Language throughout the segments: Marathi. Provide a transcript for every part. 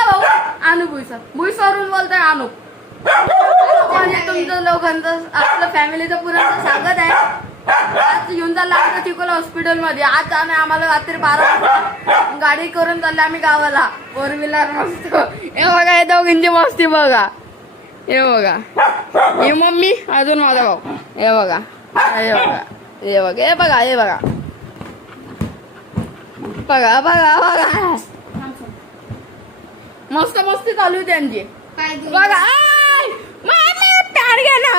बोला भाऊ. अनुप भुईसर. भुईसरून बोलतोय अनुप. म्हणजे तुमचं लोकांचं आपलं फॅमिलीचं पुन्हा स्वागत आहे. आज येऊन चाललं आमच्या चिकोला हॉस्पिटलमध्ये. आज आम्हाला रात्री 12 वाजता गाडी करून चालले आम्ही गावाला. 4 व्हीलर मस्त. हे बघा हे दोघींची मस्ती बघा. हे बघा ही मम्मी अजून माझा भाऊ. हे बघा हे बघा हे बघा हे बघा हे बघा बघा बघा बघा मस्त मस्ती चालू आहे त्यांची. बघा प्यार घ्या ना.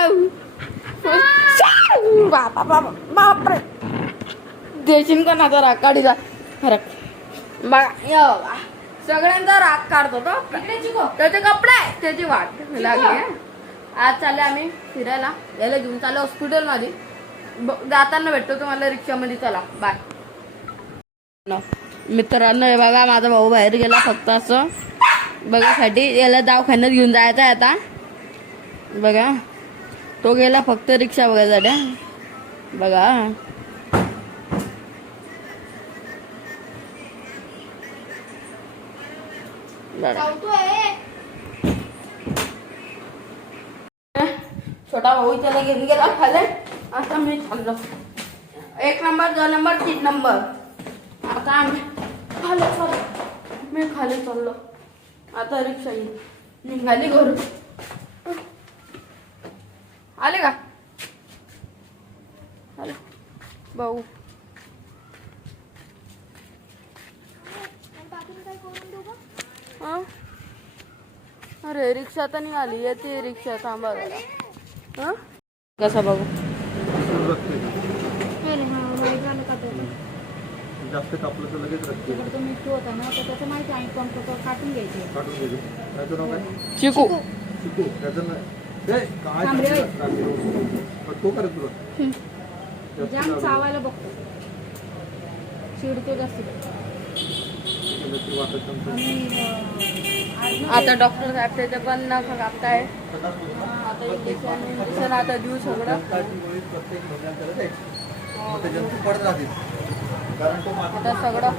बापरे देशील का नाचा राग काढीचा फरक बघा. बघा सगळ्यांचा राग काढतो तो. त्याचे कपडे त्याची वाट लागली. आज चालले आम्ही फिरायला. याला घेऊन चाललो हॉस्पिटल मध्ये. जाताना भेटतो तुम्हाला रिक्षामध्ये. चला बाय मित्रांनो. हे बघा माझा भाऊ बाहेर गेला फक्त असं बघासाठी. याला दवाखान्यात घेऊन जायचं आहे आता. बघा तो गेला फक्त रिक्षा बघायसाठी. बघा छोटा भाऊ त्याला घेऊन गेला खाले. आता मी चाललो 1 नंबर 2 नंबर 3 नंबर. आता आम्ही खाली चाललो. मी खाली चाललो. आता रिक्षा येईल. निघाली घरून. आले का आले भाऊ. अरे रिक्षा तर निघाली. येते रिक्षा. थांबा जरा. कसा भाऊ जास्त कापलं तर लगेच रक्ते. होता ना तर त्याचं माहिती आहे. पंप काटून घ्यायचे. त्याचं नाव काय? चिकू. चिकू. त्याचं काय तो करत तुला जाम चावायला बघतो. चिडतो जास्त. आता डॉक्टर साहेब त्याचं पण नका कापताय. आता इंजेक्शन आता देऊ सगळं. आता सगळं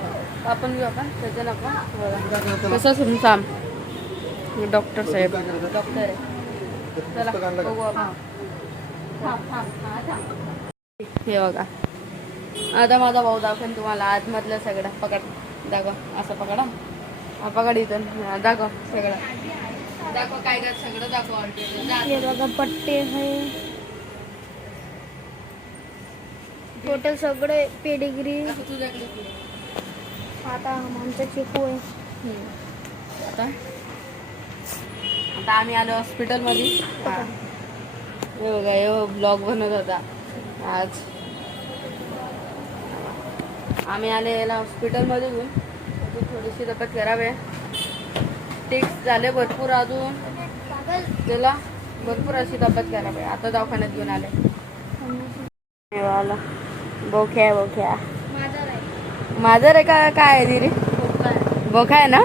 आपण घेऊ आपण. त्याचं नका कसं तुमचा डॉक्टर साहेब डॉक्टर आहे. चला बघू आपण. हे बघा आता माझा भाऊ दाखवेन तुम्हाला आतमधलं सगळं. पकड दाखव. असं पकडा. पकड इथून दाखव सगळं. दाखव काय काय सगळं दाखव. हे बघा पट्टे आहे. टोटल सगळे पेडिग्री. तुझ्याकडे आता आमचा चिकू आहे. आता आता आम्ही आलो हॉस्पिटलमध्ये. हे बघा हे ब्लॉग बनवत होता आज. आम्ही आले याला हॉस्पिटलमध्ये घेऊन. थोडीशी तब्येत खराब आहे. टिक्स झाले भरपूर. अजून त्याला भरपूर अशी तब्येत खराब आहे. आता दवाखान्यात घेऊन आले. बोख्या बोख्या माझर आहे का काय आहे दिरी. बोखा आहे ना.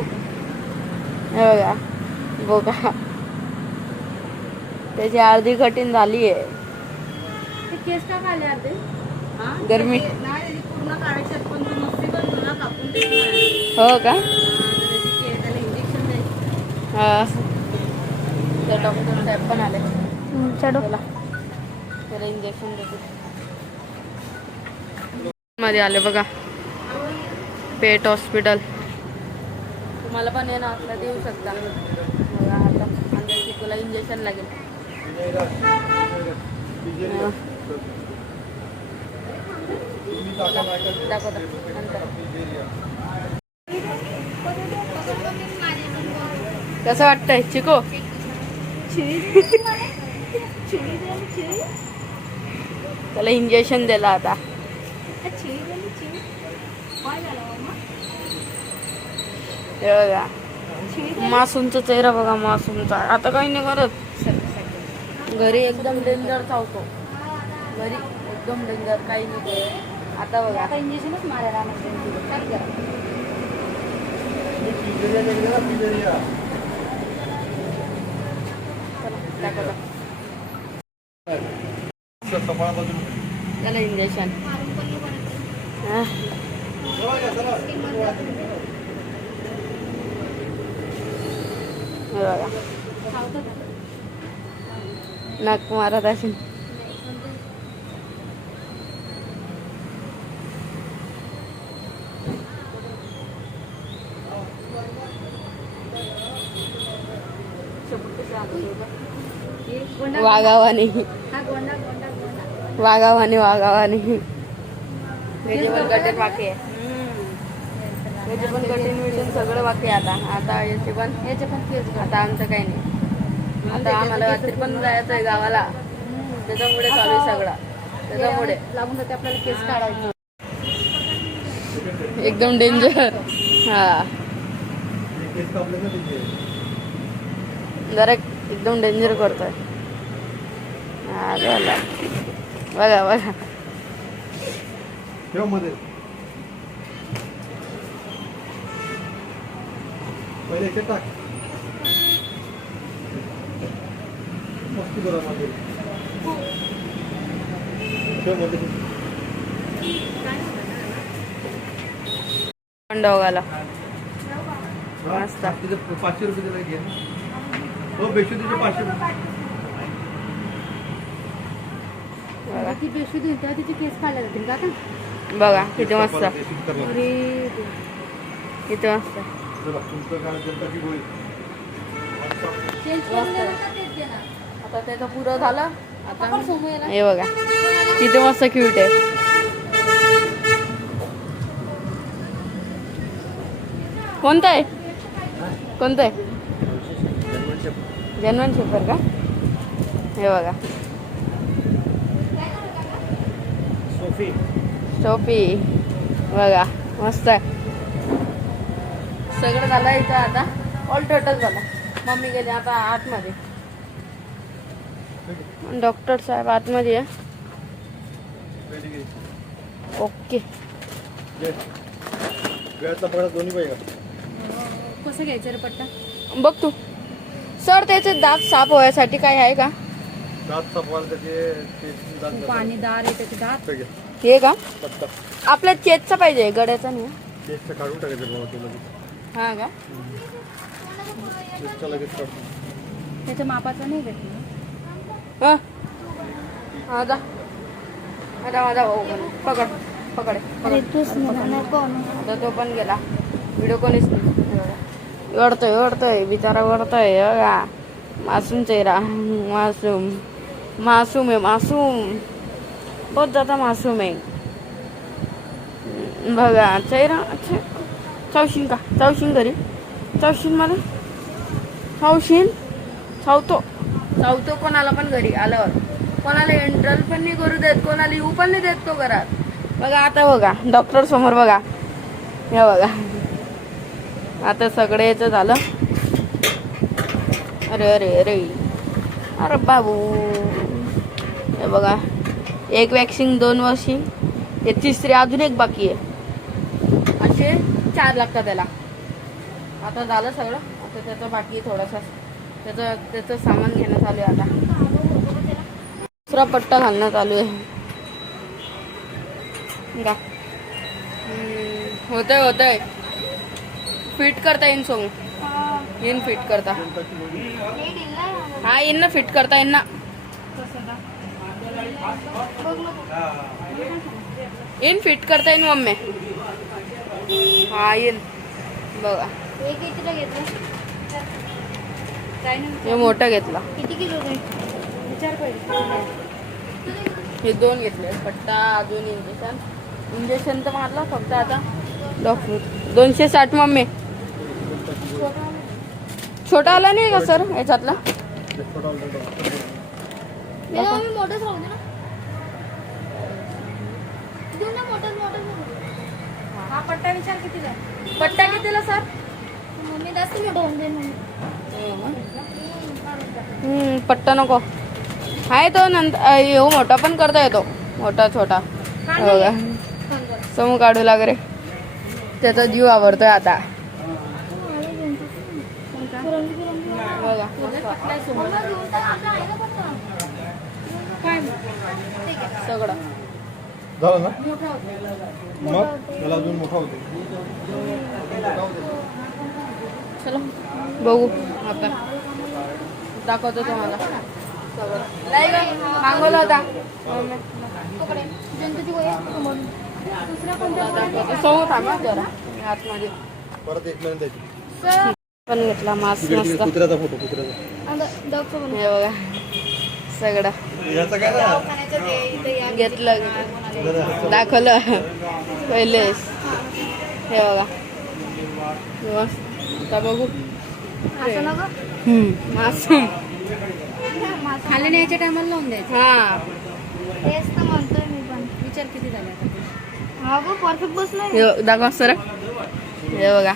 हे बघा बोका. त्याची अर्धी कठीण झाली आहे. केस का खाले अर्धे. गरमी पूर्ण काढायचे पण तू मस्ती पण तुला कापून. हो का. त्याला इंजेक्शन द्यायचं. हा तर डॉक्टर साहेब पण आले. चढवला त्याला इंजेक्शन देते. मध्ये आले बघा पेट हॉस्पिटल. तुम्हाला पण येणं असलं देऊ शकता. बघा आता अंदर चिकूला इंजेक्शन लागेल. दाखवता नंतर. कसं वाटतंय चिकू. त्याला इंजेक्शन दिलं आता. हे बघा मासूमचा चेहरा बघा. मासूमचा आता काही नाही करत. घरी एकदम डेंजर चावतो. घरी एकदम डेंजर काही नाही. आता बघा आता इंजेक्शनच मारायला त्याला इंजेक्शन. हे बघा खावतं का? नाक मारत असेल. हे गोंडा वागावाने हा गोंडा गोंडा गोंडा वागावाने त्याचे पण कठीण बाकी आहे. त्याचे पण कठीण विषय सगळं बाकी आहे. आता याचे पण केस आता आमचं काही नाही. आता आम्हाला रात्री पण जायचं आहे गावाला. त्याच्यामुळे चालू आहे सगळं. त्याच्यामुळे लागून जाते आपल्याला केस काढायचे. एकदम डेंजर. हा केस कापले ना तिथे. जरा एकदम डेंजर करतोय. हा झाला. बघा बघा ठेव मध्ये. पहिले याच्यात टाक. मस्ती करा मध्ये. ठेव मध्ये. पण डोगाला हा? मस्त. तिथे 500 रुपये दिले घे. हो बेशुद्धीचे 500 रुपये. बघा ती बेशुद्ध होती तिचे केस काढले जातील का आता? बघा किती मस्त. बेशुद्ध करणार. अरे किती मस्त. चला, तुमचं काय जनताची गोळी. चेंज करून देणार का तेच देणार? आता त्याचं पुरं झालं. आता आपण समोर येणार. हे बघा किती मस्त क्यूट आहे. कोणतं आहे कोणतं आहे जन्मन शेफर का? हे बघा सोफी. टोपी बघा मस्त आहे. सगळं झालं इथं. आता ऑल टोटल झालं. मम्मी गेली आता आतमध्ये. डॉक्टर साहेब आतमध्ये आहे. ओके गळ्यातला पगडा दोन्ही पाहिजे का? कसं घ्यायचं रे पट्टा? बघ तू. सर त्याचे दात साफ होण्यासाठी काय आहे का? दात साफवायला त्याचे दात पाणी दार आहे त्याचे दात. हे का पत्ता आपल्या चेतचा पाहिजे गड्याचा नाही. केसचं काढून टाकायचं बाबा तुला. हा का केसचा लगेच काढ. त्याच्या मापाचा नाही भेटलं. हा हा जा. आता माझा भाऊ पण. पकड पकड अरे तूच नको. आता तो पण गेला. व्हिडिओ कोणीच नाही. ओढतोय बिचारा ओढतोय. बघा मासूम चेहरा. मासूम आहे मासूम. बहुत ज्यादा मासूम आहे. बघा चेहरा. अच्छा चावशीन का? चावशीन घरी चावशीन मला. चावतो कोणाला पण घरी आल्यावर. कोणाला एंट्रल पण नाही करू देत. कोणाला येऊ पण नाही देत तो घरात. बघा आता बघा डॉक्टर समोर बघा. हे बघा आता सगळे याचं झालं. अरे अरे अरे अरे बाबू. हे बघा एक वॅक्सिंग 2 वर्षी. हे तिसरी अजून एक बाकी आहे. असे 4 लागतात त्याला. आता झालं सगळं. आता त्याचं बाकी थोडंसं त्याचं सामान घेणं चालू आहे. आता दुसरा पट्टा घालणं चालू आहे. का होतंय फिट करता येईन सोंग. येईन फिट करता. हा येईन ना फिट करता येईन ना. येईन फिट करता येईन मम्मी. हा येईन बघा. हे कितीला घेतलं? काय नाही. हे मोठा घेतला. किती किलो काही विचार पहिले. हे 2 घेतले. पट्टा अजून इंजेक्शन तर मारला फक्त. आता डॉक्टर 260 मम्मी. छोटा आला नाही का सर याच्यातला? मी मोठंच राहू दे ना. देऊ ना मोठंच. हा पट्टा विचार कितीला? पट्टा कितीला सर? मम्मी जास्त मोठं होऊन जाईल मम्मी. पट्टा नको आहे तो. नंतर येऊ मोठा पण करता येतो. मोठा छोटा बघा. समूह काढू लाग रे. त्याचा जीव आवडतोय आता बघा. सगळं झालं ना मग त्याला अजून मोठा होतो. चला बघू आता दाखवतो तुम्हाला सगळं. नाही का मागवला होता गणपती गोया समोर. दुसरा कोणता समोर थांबा जरा आतमध्ये परत एक मिनिट द्यायची. पण घेतला मास्क तिकडे मस्त कुत्र्याचा फोटो कुत्र्याचा. डॉक्टर हे बघा सगळं याचा काय ना घेतलं दाखवलं पहिलेच. हे बघा मस्त आता बघू असं ना गं? मासूम खाली न्यायच्या टायमाला लावून द्यायचं. हा तेच तर म्हणतोय मी पण. विचार किती झाले आता ते? हा गं परफेक्ट बसलाय. हे दाखवा सर हे बघा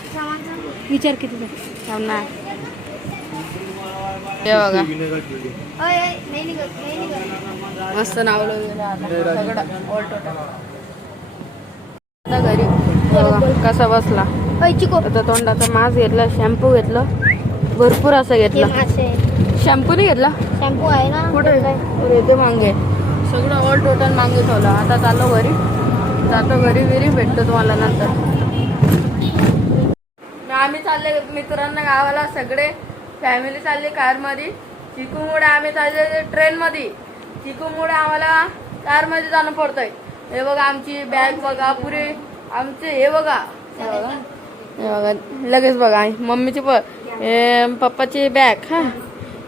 विचार किती झाले? थांब ना. हे बघा नाही निघत नाही निघत. मस्त नावलं गेलं आता सगळं ऑल टोटल. आता घरी हे बघा कसा बसला. चिको आता तोंडाचा मास्क घेतला शॅम्पू घेतलं भरपूर असं हे घेतलं. मासे शॅम्पू नाही घेतला शॅम्पू आहे ना कुठे येते मांगे सगळं ऑल टोटल मांगे ठेवलं. आता चाललो घरी जातो घरी विरी भेटतो तुम्हाला नंतर. आम्ही चालले मित्रांना गावाला सगळे फॅमिली चालली कारमध्ये. चिकूमुळे आम्ही चालले ट्रेनमध्ये. चिकूमुळे आम्हाला कारमध्ये जाणं पडतंय. हे बघा आमची बॅग बघा पुरी आमचे हे बघा हे बघा हे बघा लगेच बघा मम्मीची हे पप्पाची बॅग हा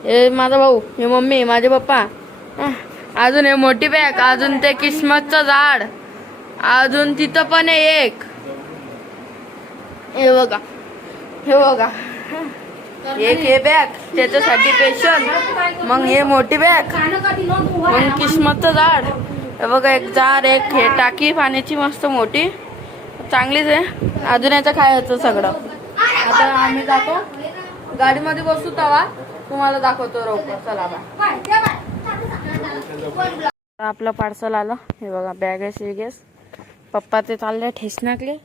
हे माझा भाऊ हे मम्मी माझे पप्पा हा. अजून हे मोठी बॅग अजून ते किस्मतचं झाड अजून तिथं पण आहे एक हे बघा एक हे बॅग त्याच्यासाठी स्पेशल मग हे मोठी बॅग मग किस्मतचं झाड हे बघा एक जार एक हे टाकी पाण्याची मस्त मोठी चांगलीच आहे. अजून याचं खायचं सगळं. आता आम्ही जातो गाडीमध्ये बसू तवा तुम्हाला दाखवतो लवकर. चला बाय. आपलं पार्सल आलं हे बघा बॅग आहे सिगेस पप्पा ते चालले स्टेशनकडे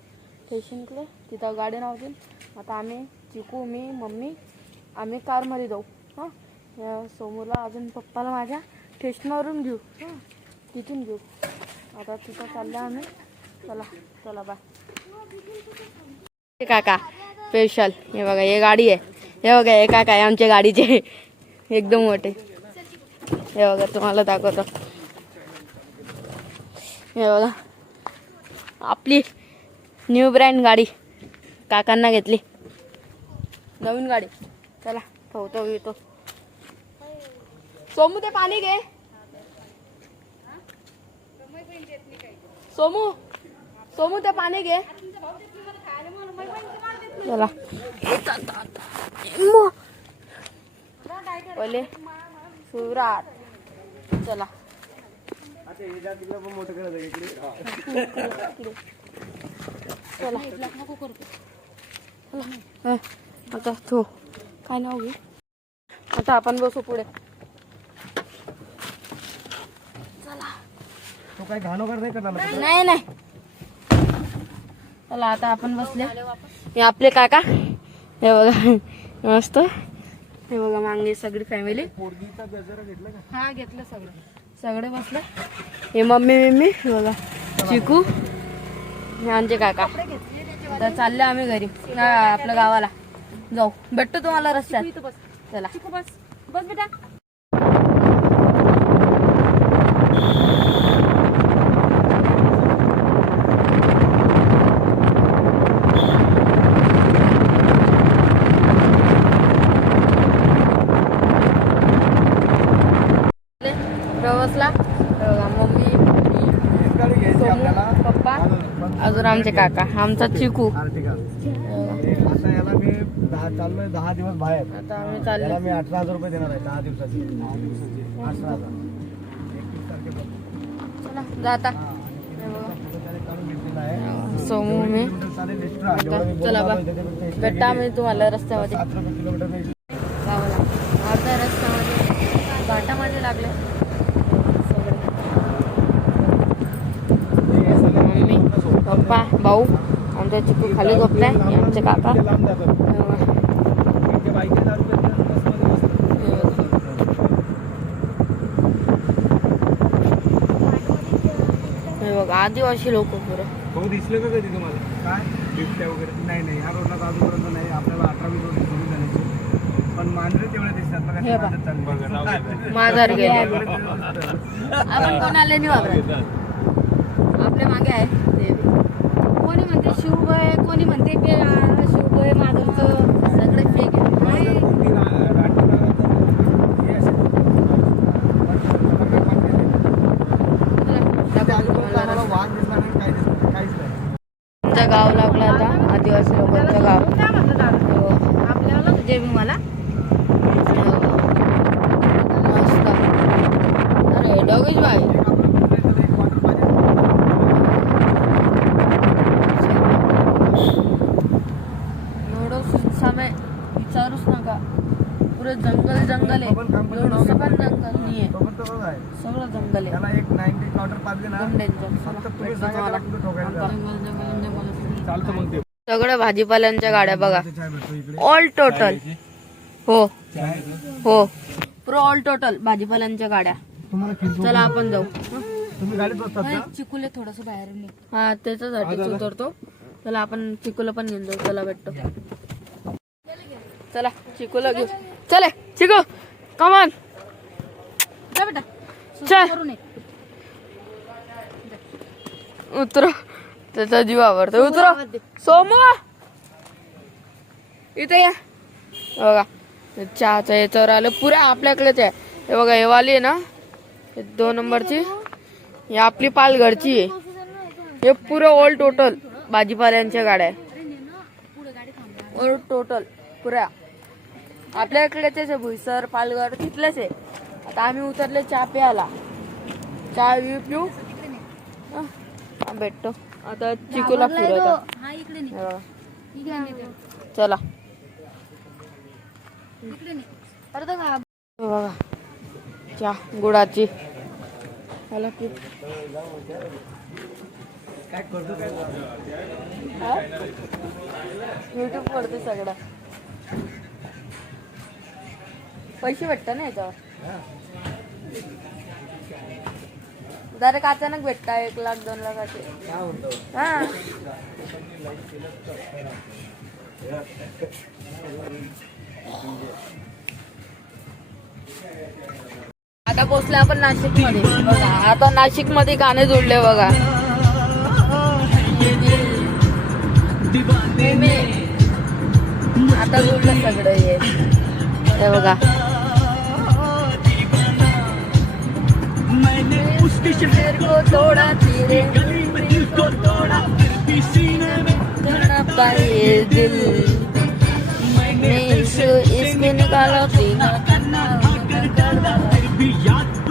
तिथं गाडी नव्हती. आता आम्ही चिकू मी मम्मी आम्ही कारमध्ये जाऊ हां. या समोरला अजून पप्पाला माझ्या स्टेशनवरून घेऊ हां तिथून घेऊ. आता तिथं चाललं आम्ही. चला बाय. काका स्पेशल हे बघा हे गाडी आहे. हे बघा हे काका आहे आमच्या गाडीचे एकदम मोठे. हे बघा तुम्हाला दाखवतो. हे बघा आपली न्यू ब्रँड गाडी काकांना घेतली नवीन गाडी. चला ठेवतो येतो. सोमू ते पाणी घे. सोमू ते पाणी घे. चला पहिले सुरात चला आता तो काय नाव घे. आता आपण बसू पुढे. तो काय घाण वगैरे नाही करणार ना? नाही चला आता आपण बसले. हे आपले काका हे बघा मस्त. हे बघा मागे सगळी फॅमिली पोरगीचा गजरा घेतला का? हा घेतलं सगळं. सगळे बसले. हे मम्मी हे बघा चिकू हे आमचे काका. तर चालले आम्ही घरी आपल्या गावाला जाऊ. भेटतो तुम्हाला रस्त्यात. चला बस बेटा. प्रवासला मम्मी एक गाडी घ्यायची आपल्याला. पप्पा अजून आमचे काका आमचा चिकू. आता याला मी चाललोय 10 दिवस बाहेर. आता आम्ही चाललो. याला मी 18,000 रुपये देणार आहे 10 दिवसाचे 18,000. 21 तारखेपासून. चला जाता काढून घेतलेला आहे. सोमू मी चालेल एक्स्ट्रा जेवढं मी चला बा बोललो त्याच्यापेक्षा extra भेटता आम्ही तुम्हाला रस्त्यामध्ये 7 रुपये किलोमीटर मी गावाला. अर्ध्या रस्त्यामध्ये घाटामध्ये लागले सगळे. मम्मी पप्पा भाऊ आमच्या चिकू खाली झोपलाय. आमचे काका लांब जातात. इतके बाईक दारू पेतात, बसमध्ये बसतात. हे बघा आदिवासी लोक पुरं. भाऊ दिसले का कधी तुम्हाला? काय बिबट्या वगैरे? नाही या रोडला अजूनपर्यंत नाही. आपल्या आपल्याला 18-20 वर्ष सोडून जाण्याची, पण मांजरे तेवढे दिसतात बघा, हे ते बघ. मांजर चालले. माझार गेले तेवढे दिसतात. आपण कोणाला नाही वापरत, आपले मागे आहे ते बी. कोणी म्हणते शिवभय, कोणी म्हणते शिवभय माधवचं. सगळे फेक आहे. मांजर कोणती रानटी भागात हे असेल. त्या आजूबाजूला आम्हाला वाघ दिसला नाही, काही दिसलं नाही, काहीच नाही. आमचं गाव लागलं आता, आदिवासी लोकांचं गाव. काय म्हणतो दादा? आपल्याला जय भीमाला मस्त. अरे डोगीच बाई. एक आपलं कुत्र्याचं एक क्वार्टर पाहिजे. एवढं समय विचारूच नका. पुरे जंगल जंगल आहे, पण काम करतो एवढं पण जंगल नाही आहे, तो पण तसंच आहे. सगळं जंगल आहे. त्याला एक 90 क्वार्टर पाजले ना, एकदम danger. फक्त तुम्ही सांगा त्याला कुठं ठोकायचं त्याला. चालतं मग ते. सगळं भाजीपाल्यांच्या गाड्या बघा, चाय भेटतो इकडे. All total. हो चाय हो, पुरं ऑल टोटल भाजीपाल्यांच्या गाड्या. तुम्हाला खिचू. चला आपण जाऊ. हं? तुम्ही गाडीत बसतात का? चिकुले थोडस बाहेर निघ. हा त्याच्यासाठीच उतरतो. चला आपण चिकूला पण घेऊन जाऊ. चला भेटतो. चला चिकूला घेऊ. चले चिकू, कमान जा बेटा चल. करू नये. उतरो, त्याचा जीव आवडतो. उतरो सोमू, इथे या. हे बघा चहाच्या याच्यावर आलं, पुऱ्या आपल्याकडेच आहे. हे बघा हे वाली आहे ना, हे 2 नंबरची, ही आपली पालघरची आहे. हे पुरं ऑल टोटल भाजीपाल्यांच्या गाड्या आहे. ऑल टोटल पुऱ्या आपल्याकडेच आहे. भुईसर पालघर तिथलेच आहे. आता आम्ही उतरले चहा प्यायला. चहा पिऊ हा, भेटतो आता चिकूला फिरवतो. हा इकडे नाही, हे बघा. इकडे नाही, चला इकडे नाही. अरे तर हा हे बघा चहा गुळाची. मला की काय करतो काय? युट्यूब करते सगळं. पैसे भेटतात ना याच्यावर. डायरेक्ट अचानक भेटता 1 लाख 2 लाखाचे. काय म्हणतो? हा आता पोहोचले आपण नाशिक मध्ये. बघा आता नाशिक मध्ये गाणे जोडले बघा. आता जोडलं सगळं हे बघा. थोडा तेरे दिल को तोडा, पाए दिल में इसके निकालो सीना.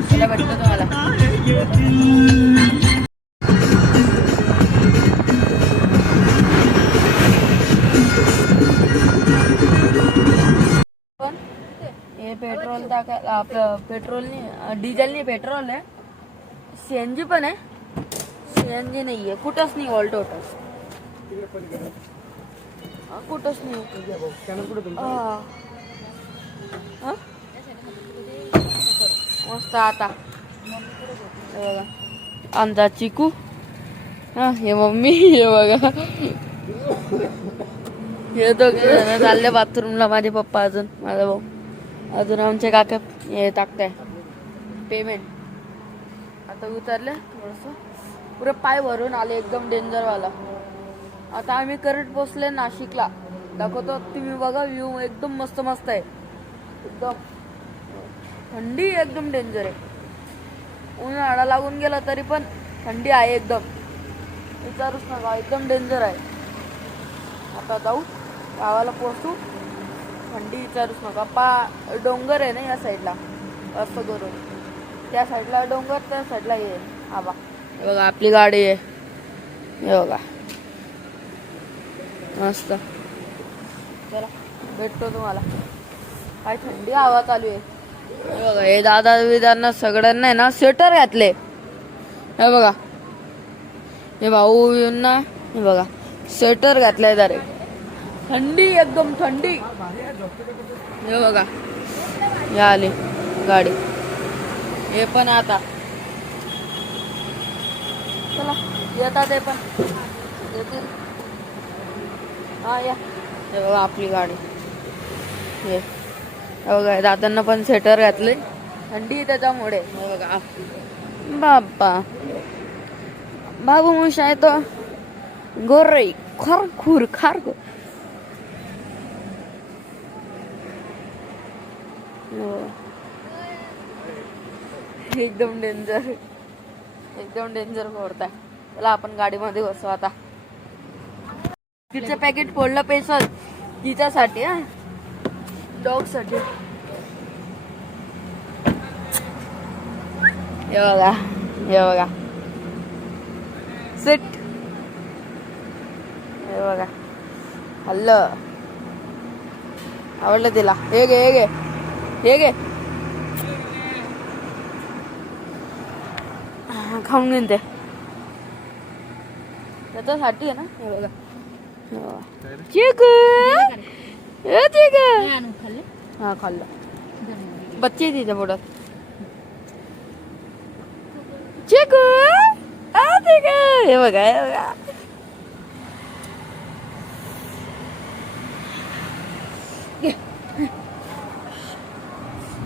चला भेटतो तुम्हाला. हे पेट्रोल टाकायला आपलं पेट्रोल नाही, डिझेल नाही, पेट्रोल आहे. सीएनजी पण आहे. सीएनजी नाहीये कुठंच नाही. ऑल टोटल कुठंच नाही. हा? मस्त. आता हे बघा आमचा चिकू. हा हे मम्मी. हे बघा हे दोघे जण चालले बाथरूमला. माझे पप्पा अजून, माझा भाऊ अजून, आमचे काका हे टाकताय पेमेंट. आता उतरले थोडस, पुरे पाय भरून आले एकदम डेंजर वाला. आता आम्ही करंट पोचले नाशिकला. दाखवतो तुम्ही बघा व्ह्यू एकदम मस्त मस्त आहे. एकदम थंडी एकदम डेंजर आहे. उन्हाळा लागून गेला तरी पण थंडी आहे एकदम. विचारूच नका, एकदम डेंजर आहे. आता जाऊ गावाला पोहोचू. थंडी विचारूच नका. डोंगर आहे ना या साईडला, असं करून त्या साईडला डोंगर, त्या साईडला ये आबा. हे बघा आपली गाडी आहे. हे बघा मस्त. चला भेटतो तुम्हाला. काय थंडी हवा चालू आहे. हे बघा हे दादा विदांना सगळ्यांना आहे ना स्वेटर घातले. हे बघा हे भाऊ ना, हे बघा स्वेटर घातलाय डायरेक्ट. थंडी एकदम थंडी. हे बघा हे आली गाडी. हे पण आता चला येतात. ते पण येतील. हा या. हे बघा आपली गाडी. हे बघा दादांना पण स्वेटर घातले, थंडी त्याच्यामुळे. हे बघा बाप्पा बाबू मुश आहे तो गोरे खारखूर खारखूर. एकदम डेंजर, एकदम डेंजर फोडताय. चला आपण गाडीमध्ये बसू आता. तिचं पॅकेट फोडलं पेसल तिच्यासाठी, हा डॉग साठी. हे बघा, हे बघा सिट. हे बघा हल्लं, आवडलं तिला. हे घे, हे घे, हे घे, खाऊन घेईन ते त्याच्यासाठी आहे ना. हे बघा चिकू, हे चिकू. हा खाल्लं, बच्चे तिच्या पोटात. चिकू, हे बघा, हे बघा.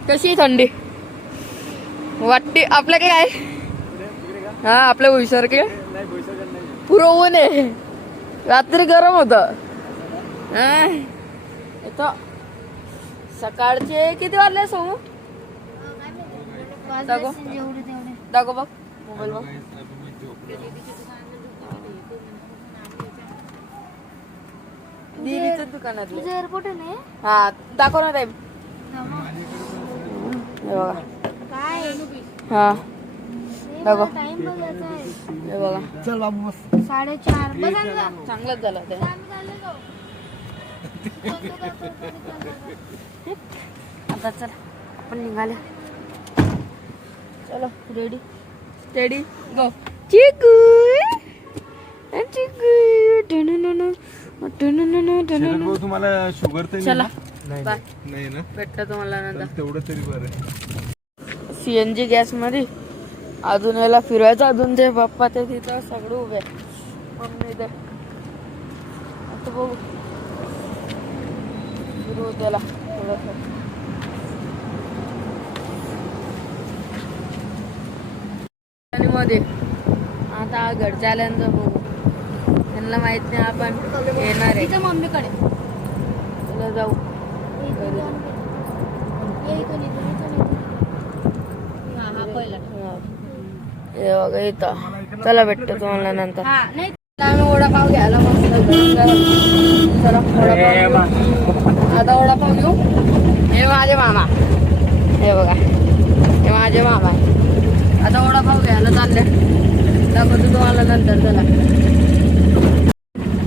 कशी थंडी वाटते आपल्याकडे? काय हा आपल्या भुईसारखे पुरं ऊन आहे. रात्री गरम होत. सकाळचे किती वाजले सोमू? दाखव, दाखव बघ मोबाईल बघ. दीदीच्या दुकानातले. एअरपोर्ट आहे ना? हा दाखव ना टाइम. हे बघा काय हा दाखव. टाइम बघायचा आहे. हे बघा चल बाबू बस. 4:30 बघा ना. चांगलंच झालं ते. आम्ही चालले जाऊ. आता चल आपण निघाले. चलो रेडी स्टेडी गो. चिकू चिकू. तुम्हाला शुगर तर चला नाही बाय. नाही ना? भेटतं तुम्हाला नंतर. तेवढं तरी बरं. सीएनजी गॅस मध्ये अजून याला फिरवायचं. अजून ते पप्पा ते तिथं सगळं उभे. मम्मी ते आता बघू फिरवू त्याला थोडंसं. आणि मध्ये आता घरच्या आल्यानंतर बघू. त्यांना माहित नाही आपण येणार आहे. तिथं मम्मीकडे चला जाऊ. हे बघा इथं. चला भेटतो तुम्हाला नंतर. आम्ही वडापाव घ्यायला मस्त. चला वडापाव. आता वडापाव घेऊ. हे माझे मामा. हे बघा हे माझे मामा. आता वडापाव घ्यायला चालले. दाखवतो तुम्हाला नंतर. चला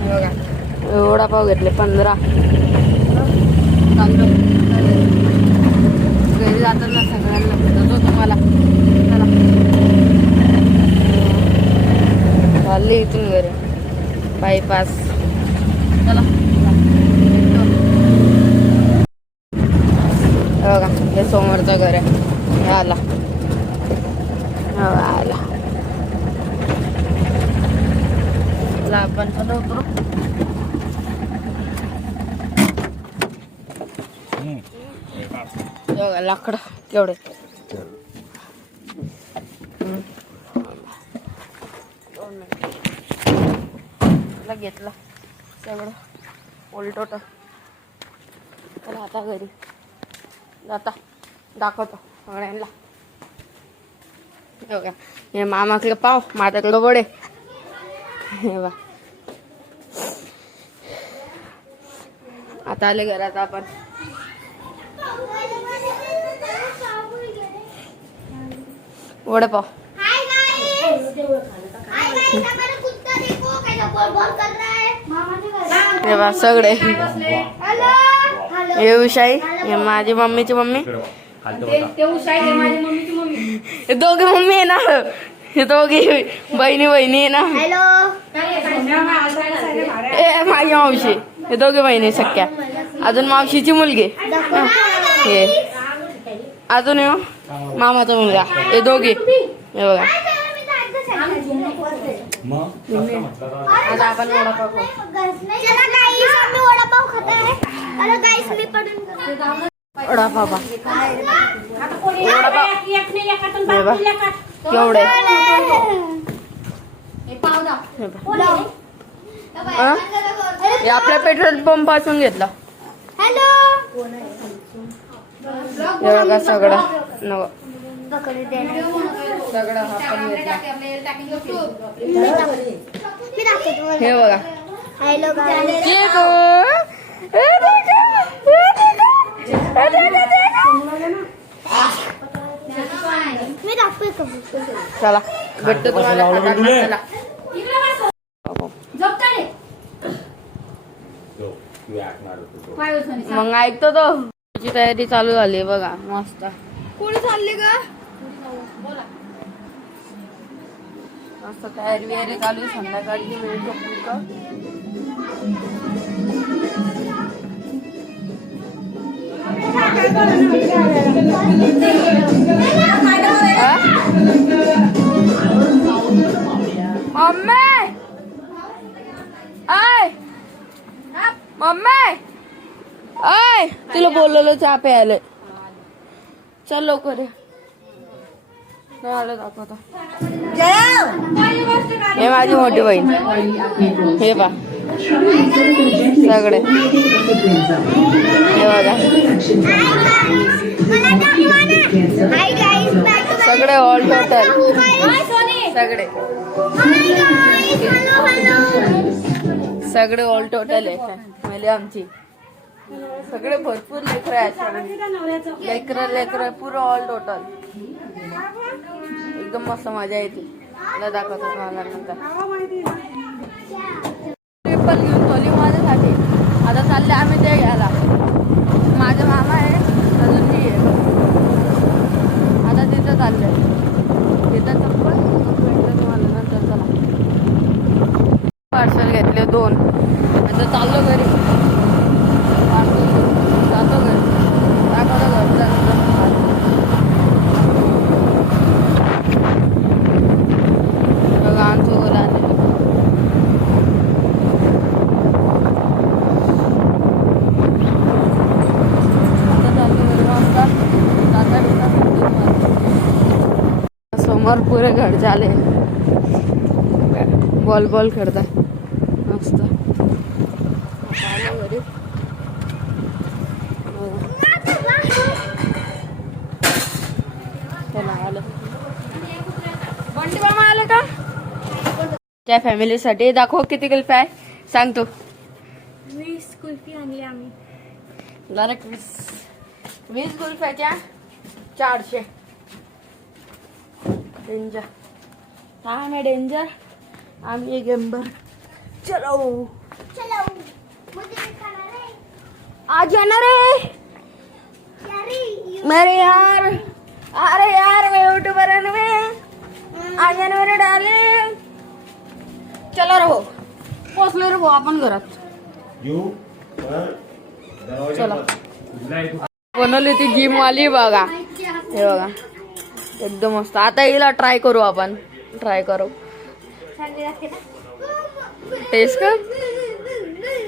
हे बघा वडापाव घेतले 15. चाललो घरी जाताना सगळ्यांना भेटतो तुम्हाला. चला चालले इथून घरी बायपास. चला बघा हे समोरचं घर आहे. हे आला आला. चला आपण आता उतरू. बघा लाकडं केवढे. घेतलं सगळं उलटोट. चला आता घरी जाता दाखवतो सगळ्यांना. बघा हे मामाकडे पाव, माझ्याकडे वडे. हे बघा आता आले घरात आपण. वडेपाव हे बघा सगळे. हे उषाई, हे माझी मम्मीची मम्मी. हे दोघे मम्मी आहे ना. हे दोघे बहिणी बहिणी आहे ना. ए माझी मावशी. हे दोघे बहिणी सख्या. अजून मावशीची मुलगी. हे अजून मामाचा मुलगा. हे दोघे हे बघा. आता आपण वडापाव खाऊ. चला गाईस आम्ही वडापाव खात आहे. अरे गाईस मी पडून वडापाव पहा. वडापाव हे बघ. केवढे हे पहा. हा? हे आपल्या पेट्रोल पंप पासून घेतला. हॅलो हे बघा सगळं नवं मी सगळं हा पण घेतला. दाखवतो. हे बघा हॅलो गाईस चिकू. हे देखा, हे देखा, हे देखा, देखा. मी दाखवतो. चला भेटतो तुम्हाला खाताना. चला मग ऐकतो तो त्याची तयारी चालू झाली बघा मस्त. कुठे चालले का? मस्त तयारी वगैरे चालू आहे. संध्याकाळची वेळ झोपली का मम्मी आय मम्मी आय तुला बोलवलं चहा प्यायला. चल लवकर ये. नाही आलं दाखवता. हे माझी मोठी बहीण. हे पा सगळे हे बघा हाय गाईस सगळे ऑल टोटल सगळे सगळे ऑल टोटल आहे फॅमिली आमची. सगळे भरपूर लेकरं आहेत. लेकरं पुरं ऑल टोटल एकदम मस्त मजा येते. मला दाखवतो तुम्हाला नंतर. ट्रिपल घेऊन ठेवली माझ्यासाठी. आता चालले आम्ही ते घ्यायला. माझा मामा आहे अजून मी आहे. आता तिथं चाललंय. तिथं चप्पल भेटलं तुम्हाला नंतर. चला पार्सल घेतले 2. आता चाललो घरी. पार्सल जातो घरी. दाखवतो घरचा गान चुकला. समोर पुरे घर झाले. बॉल खेळतात मस्त. घरी आलं बंटी मामा आलं का त्या फॅमिलीसाठी. दाखव किती कुल्फी आहे सांगतो. 20 कुल्फी आणली आम्ही. डायरेक्ट 20 कुल्फ्याच्या 400. डेंजर काय नाही डेंजर. आम्ही गेंबर. चलो चलो मुझे खाना है. आज येणार रे मेरे यार. अरे यार मैं यूट्यूबर हूँ मैं. आज मेरे डाले. चलो रहो पोचलो रे भाऊ आपण घरात. चला बनवली ती जिम वाली बघा. हे बघा एकदम मस्त. आता हिला ट्राय करू आपण. ट्राय करू टेस्ट कर.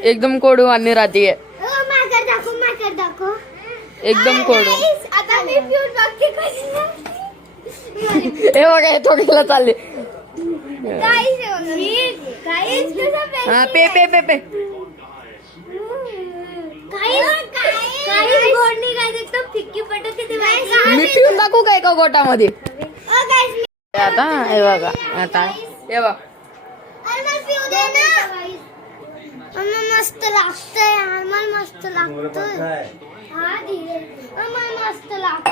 एकदम कोडू आणि राहतीये. दाखव एकदम कोडू. आता मी पिऊन बघते कशी हे बघा हे थोडीला चालले. हा पे पे पे पे मी पिऊन दाखवू काय का गोटामध्ये. आता हे बघा आता हे बघ मस्त लागतंय. आम्हाला मस्त लागतंय. मस्त लागत.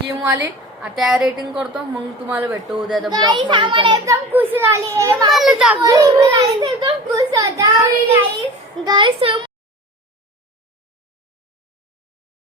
जिम वाली आता रेटिंग करतो मग तुम्हाला भेटतो उद्याचा गाईस आम्हाला एकदम खुशी झाली.